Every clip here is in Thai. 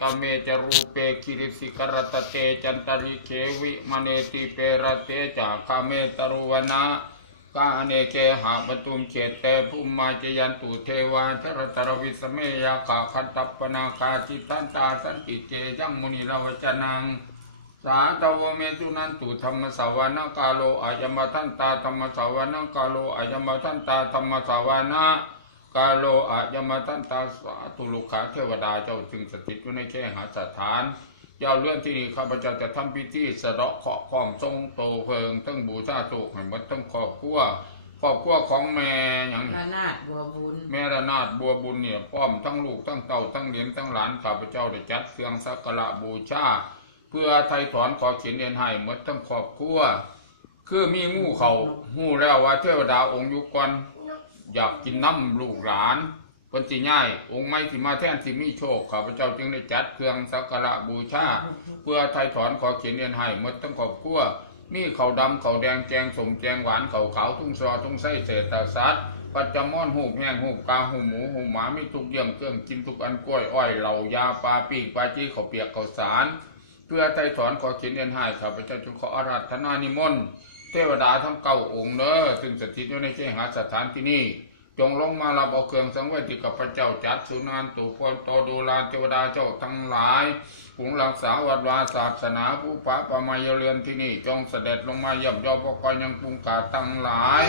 กเมจรูเปคิริสิกรตเตจันตริเขวิมเนติเปรเตจาคาเมตรุวนะกาเนเกหะปตุมเขตเตภุมมาจยันตุเทวาชรตรวิสเมยาคาคันตปนาคาจิตันตาสันติเกยังมุนิรวจนังสาตวเมตุนันตุธรรมสาวานกาโลอายมทันตาธรรมสาวานกาโลอายมทันตาธรรมสาวานา กาโลอายมทันตาสาธุลุขาเทวดาเจ้าจึงสถิตอยู่ในแค่หาสถานเจ้าเลื่อนที่นี่ข้าพเจ้าจะทำพิธีสะเดาะเคราะห์ข้อมทรงโตเพิงทั้งบูชาสุขให้หมดทั้งครอบครัวครอบครัวของแม่อย่างระนาดบัวบุญแม่ระนาดบัวบุญเนี่ยพร้อมทั้งลูกทั้งเต่าทั้งเหรียญทั้งหลานข้าพเจ้าได้จัดเครื่องสักการะบูชาเพื่อไทยถอนขอเขียนเรียนให้หมดทั้งครอบครัวคือมีงูเขาหูแล้วว่าเทวดาองค์ยุก่อน อยากกินน้ำลูกหลานเพิ่นสิง่าย องค์ไม่สิมาแท่นสิมีโชคข้าพเจ้าจึงได้จัดเครื่องสักการะบูชาเพื่อไทยถอนขอเขียนเรียนให้หมดทั้งครอบครัวมีเขาวดำเขาวแดงแกงสมแกงหวานเขาวขาวทุ่งซอทุ่งไส้เศษตาสัตว์ปัจจมอนหูกแห้งหูกกาหูหมูหูหมามีทุกเยี่ยงเครื่องกินทุกอันกล้วยอ้อยเหล่ายาปลาปีกปลาจีเขาวเปียกเขาวสาร เพื่อไทยถอนขอเขียนเรียนให้ข้าพเจ้าจึงขออาราธนานิมนต์ ทวดาทั้งเก้าองค์เนอซึ่งสถิตอยู่ในเชหาสถานที่นี้จงลงมารับเอาเครื่องสังเวยที่กับพระเจ้าจัดสุนานตุพลโตดูลานเทวดาเจ้าทั้งหลายผงรักษาวัดวาศาสนาผู้ปะประมายเรือนที่นี่ จงเสด็จลงมาย่ำยอพกยังปุงกาทั้งหลาย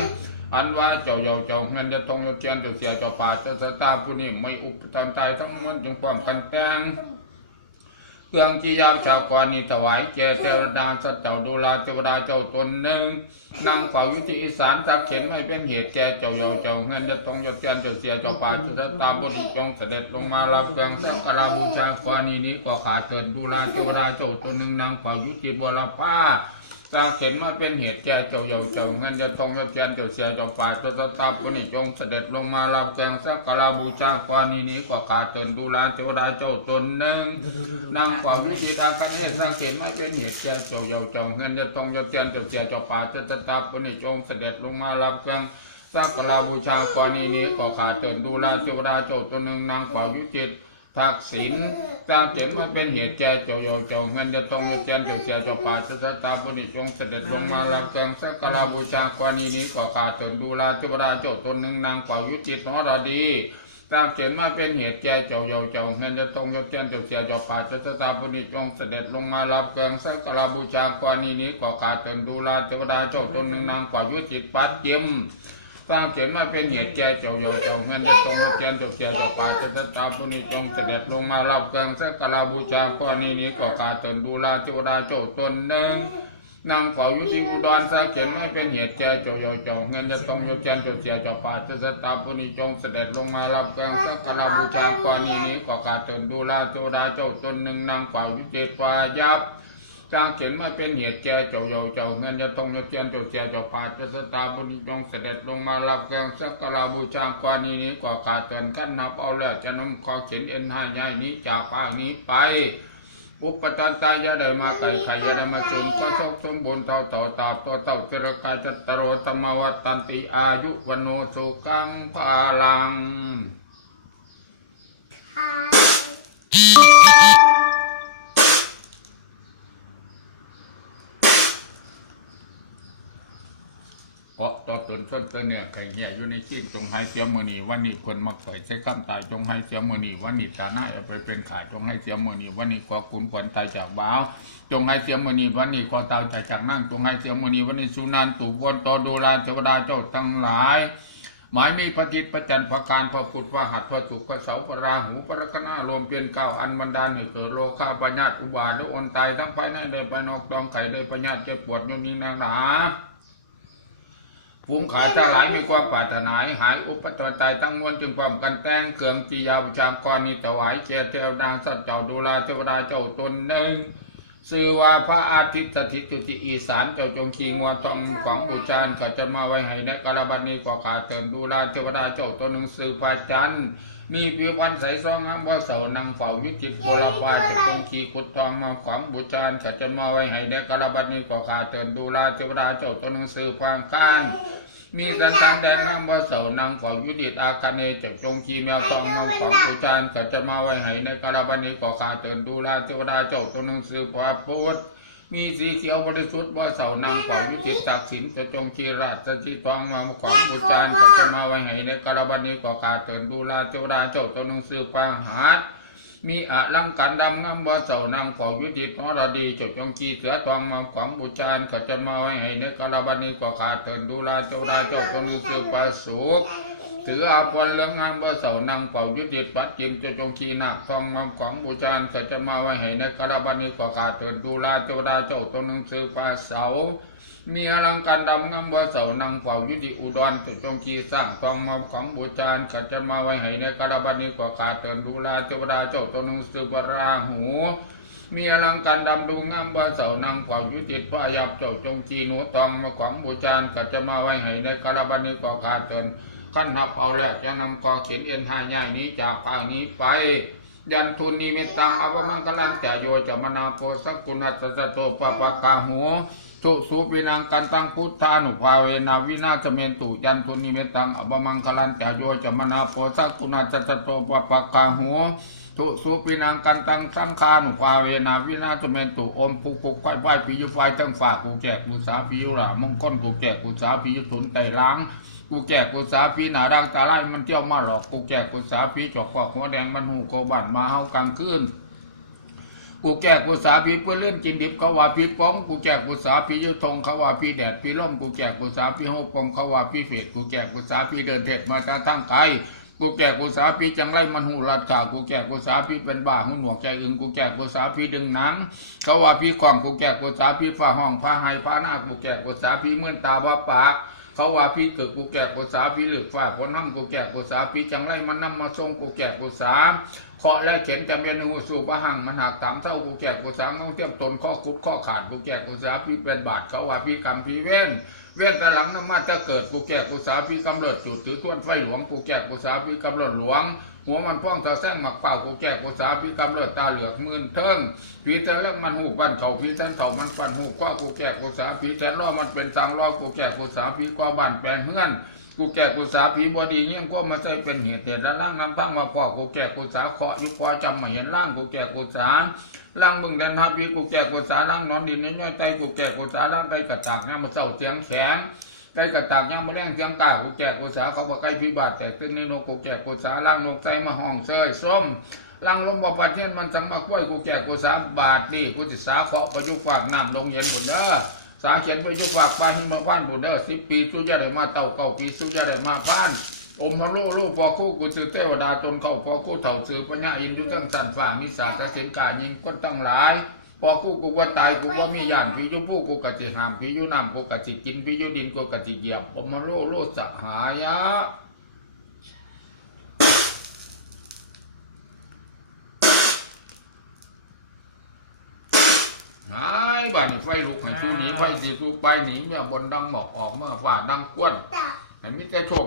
อันว่าเจ้าเยาเจ้าเงินจะทงจะเจียนจะเสียเจ้าป่าจะสตาผู้นี้ไม่อุปทานตายทั้งมวลจงป้อมกันแต่ง เครื่องจียามชาวกรณีถวายเจเทวดาสัตเจ้าดูลาเทวดาเจ้าตนหนึ่งนางฝ่ายุติอีสานทักเข็นไม่เป็นเหตุแก่เจ้าเยาเจ้าเงินจะตรงจะเตียนจะเสียเจ้าป่าจะตาบุตรจงเสด็จลงมารับเครื่องสักการะบูชากรณีนี้ก็ขาดเกินดูลาเทวดาเจ้าตนหนึ่งนางฝ่ายุติบัวรป้า สร้างเข็นมาเป็นเหตุแก่เจ้าเยาเจ้าเงินจะตรงจะเตียนจะเสียเจ้าป่าจะตามบุตรจงเสด็จลงมารับเครื่องสักการะบูชากรณีนี้ก็ขาดเกินดูลาเทวดาเจ้าตนหนึ่งนางความวิจิตากันให้สร้างเกณฑ์ไม่เป็นเหตุแก่เจ้าเยาเจ้าเงินจะทองจะเตียนจะเสียเจ้าป่าจะตะตาปนิจงเสด็จลงมารับเครื่องสักการะบูชากรณีนี้ก็ขาดเตินดูแลเทวดาเจ้าตัวหนึ่งนางความวิจิต ทักษิณสร้างเกณฑ์ไม่เป็นเหตุแก่เจ้าเยเจ้าเงินจะทองจะเตียนจะเสียเจ้าป่าจะตะตาปนิจงเสด็จลงมารับเครื่องสักการบูชากรณีนี้ก็ขาดเตินดูแลเทวดาเจ้าตัวหนึ่งนางความวิจิตนรดีตามเขียนมาเป็นเหตุแก่เจ้าเยาเจ้าเงินจะตรงจะเตียนจะเสียเจ้าป่าจะสตาปุณิจงเสด็จลงมารับเครื่องสักการบูชากวานีนี้ก็ขาดเตินดูลาเทวดาเจ้าตนหนึ่งนางกว่ายุจิตปัดเจิม ตามเขียนมาเป็นเหตุแก่เจ้าเยเจ้าเงินจะตรงเตียนจะเสียเจ้าป่าจะสตาปุณิจงเสด็จลงมารับเครื่องสักการบูชากวานีนี้ก็ขาตนดูลาเทวดาเจ้าตนหนึ่งนางเฝ้าอยู่ที่อุดรสาเขียนไม่เป็นเหตุแก่เจ้าเยเจ้าเงินจะต้องยกเจนจ้าเสียเจ้าป่าจะสตาปุณิจงเสด็จลงมารับเครื่องสักการบูชากรณีนี้ก็ขาตนดูแลเทวดาเจ้าตนหนึ่งนางเฝ้าอยู่เจ็ดวายับ จางเขียนไม่เป็นเหตุแก่เจ้าเยาเจ้าเงินจะต้องยกเจียนเจ้าเสียเจ้าป่าจะสตาปุณิจงเสด็จลงมารับเครื่องสักการะบูชากรณีนี้ก็ขาดเตินขั้นนับเอาแล้วจะนำข้อเขียนเอ็นห้าย้ายนี้จากภาคนี้ไปอุปทานตายาได้มาไก่ไข่ยาได้มาสุนก็โชคสมบูรณ์เท่าเต่าตาตัวเต่าเจรกายจัตโรธรรมวัตตันติอายุวันโนสุขังพาลังาะต่อตนส้นตเนี่ยไข่เหี้ยอยู่ในชิ้นจงให้เสียมือนีวันนี้คนมาข่อยใช้คำตายจงให้เสียมือนีวันนี้ฐานะเอาไปเป็นขายจงให้เสียมือนีวันนี้ขอคุณขวัญตายจากบ้าวจงให้เสียมือนีวันนี้ขอตายจากจากนั่งจงให้เสียมือนีวันนี้สุนันตุวนตอดูแลเทวดาเจ้าทั้งหลายหมายมีปฏิประจันทร์ประการพระพุทธพระหัตถ์พระสุขพระเสาพระราหูพระกนารวมเป็นเก้าอันบันดาลให้เกิดโลคาปัญญาตอุบาทและอนตายทั้งภายในได้ภายนอกตองไข่ได้ปัญญาตเจ็บปวดโยนยิงนางหนา ฝูงขาทั้งหลายมีความปรารถนายหายอุปตตายทั้งมวลจึงความกันแต่งเครื่องจียาประชากรนี้ถวายแก่เทวดาสัตว์เจ้าดูลาเทวดาเจ้าตนหนึ่งสื่อว่าพระอาทิตย์สถิตจุติอีสานเจ้าจงคีงวทองของบูชานก็จะมาไว้ให้ในกระบันนี้ก็ขาเตินดูลาเทวดาเจ้าตนหนึ่งสื่อพระจันทร์ มีผิววันใสซองงามว่าเสานังเฝ้ายุจิโบราปาจะจงคีขุดทองมาของบูชานก็จะมาไว้ให้ในกระบันนี้ก็ขาเตินดูแลเทวดาเจ้าตนหนึ่งสือพางการมีสันทานแดงน้ำว่าเสานางของยุดิอาคาเนจากจงคีแมวตองมังของปูจานก็จะมาไว้ให้ในกระบันนี้ก็ขาเตือนดูแลเทวดาเจ้าตัวหนังสือพระพุทธ มีสีเขียวบริสุทธิ์ว่าเสานางของยุติตักสินจะจงคีราชจิตองมังของปูจานก็จะมาไว้ให้ในกระบันนี้ก็ขาเตือนดูแลเทวดาเจ้าตัวหนังสือพระหัตถ์มีอลังการดำงามว่าเสานางของยุติธนรดีจดจงกีเสือทองมาขวางบูชานก็จะมาไว้ให้ในกระบันนี้ก็ขาดเถินดูแลเจ้าราเจ้าตนสือประสุข ถืออาภรณ์เลืองงามว่เสานางเป่ายุติปัดจิมจดจงกีนักทองมาขวางบูชานก็จมาไว้ให้ในกระบันนี้ก็ขาดเถินดูแลเจ้าราเจ้าตนสือประเสา มีอลังการดำงามว่เสานางเป่ายุติอุดรจดจงกีสร้างทองมาของบูชานก็จมาไว้ให้ในกระบันนี้ก็ขาดเถินดูแลเจ้าราเจ้าตนสือปราหูมีอลังการดำดูงามว่เสานางควายุติพยับเจ้าจงจีหนูตองมาขวางบูชานก็จมาไว้ให้ในกระบันนี้ก็ขาดเถิน ขั้นหับเอาแล้วจะนำกอเขียนเอ็นหายายนี้จากภาคนี้ไป ยันทุนนิมิตตังอภมังกลันจะโยจะมนาโพสกุณัสสะโตปะปะกาหูสุสุปินังกันตังพุทธานุภาเวนาวินาจเมนตุยันทุนนิมิตตังอภมังกลันจะโยจะมนาโพสกุณัสสะโตปะปะกาหู สุสุปินังกันตังสังฆานุภาเวนาวินาศเมนตุอมปุกปุกไฟไหวปิยุไฟตั้งฝากกูแจกกูสาปิยุระมงคลกูแจกกูสาปิยุทุนไตล้างกูแจกกูสาพีหนาดังตาไล่มันเที่ยวมาหลอกกูแจกกูสาพีจอกคอกหัวแดงมันหูโกบันมาเฮากลางคืนกูแก่กูสาพีเพื่อเลื่อนจินดิบเขาว่าพีป้องกูแก่กูสาพียุทงเขาว่าพีแดดพีล่มกูแก่กูสาพีโฮปองเขาว่าพีเฟดกูแก่กูสาพีเดินเทศมาตาทั้งไกล กูแก่กูสาพีจังไรมันหูรัดขากูแก่กูสาพีเป็นบ้าหูหนวกใจอึงกูแก่กูสาพีดึงหนังเขาว่าพีกล่องกูแก่กูสาพีฟ้าห้องผ้าไห้ผ้าหน้ากูแก่กูสาพีเมื่อนตาว่าปาก เขาว่าพี่เกิดกูแก่กูสาพี่หลือกฝ่าผลน้ำกูแก่กูสาพี่จังไรมันนำมาทรงกูแก่กูสาเคาะและเข็นจะเป็นหูสู่ปะหังมันหักตามเท่ากูแก่กูสาเงาเทียมตนข้อคุดข้อขาดกูแก่กูสาพี่เป็นบาทเขาว่าพี่กรรมพี่เว้นเว้นแต่หลังน้ำมาจะเกิดกูแก่กูสาพี่กำเริดจุดถือท้วนไฟหลวงกูแก่กูสาพี่กำเริดหลวง หัวมันพ่องตาแซงหมักเป่ากูแก่กูสาพีกำเริดตาเหลือกมื่นเทิงผีแต่เล็กมันหูบ้านเขาผีแทนเถามันปันหูกว่ากูแก่กูสาผีแทนล้อมันเป็นสังล้อกูแก่กูสาผีกว่าบ้านแปลนเฮือนกูแก่กูสาผีบอดีเงี้ยงก็มาใส่เป็นเหตุเหตุและล่างน้ำพังมาพ่อกูแก่กูสาเคาะยุคพอจำมาเห็นล่างกูแก่กูสาล่างบึงแดนทับพีกูแก่กูสาล่างนอนดินน้อยๆไตกูแก่กูสาล่างไตกระตากเนี่ยมาเศร้าเสียงแขน ไก่กระตากย่างมาแรงเสียงกากูแจกกูสาเขาบอกไก่พิบาทแต่ตึ้งในนกกูแจกกูสาล่างนกใจมาห้องเซยส้มล่างลมบ่ปัดเทียนมันสังมากล้วยกูแจกกูสาบาทนี่กูจิสาเคาะประยุกต์ฝากน้ำลงเย็นบุญเด้อสาเขียนประยุกต์ฝากปลาหิมะพานบุญเด้อสิบปีสู้ยาได้มาเต่าเก้าปีสู้ยาได้มาพานอมพะโลลูกพอคู่กูซื้อเทวดาตนเข้าพอคู่เถ่าซื้อปัญญาอินดูทั้งสันฝ่ามีสาตเสนกายิงคนตั้งหลาย พอกูกูว่าตายกูว่ามีย่านพิยุผู้กูกะจิหามพิยุน้ำกูกะจิกินพิยุดินกูกะจิเหยียบปมโลโลสหายะหายบ้านี่ไฟลุกให้ชูหนีไฟสิสูไปหนีเมื่อบนดังหมอกออกเมื่อฝ่าดังกวนให้มิแต่โชค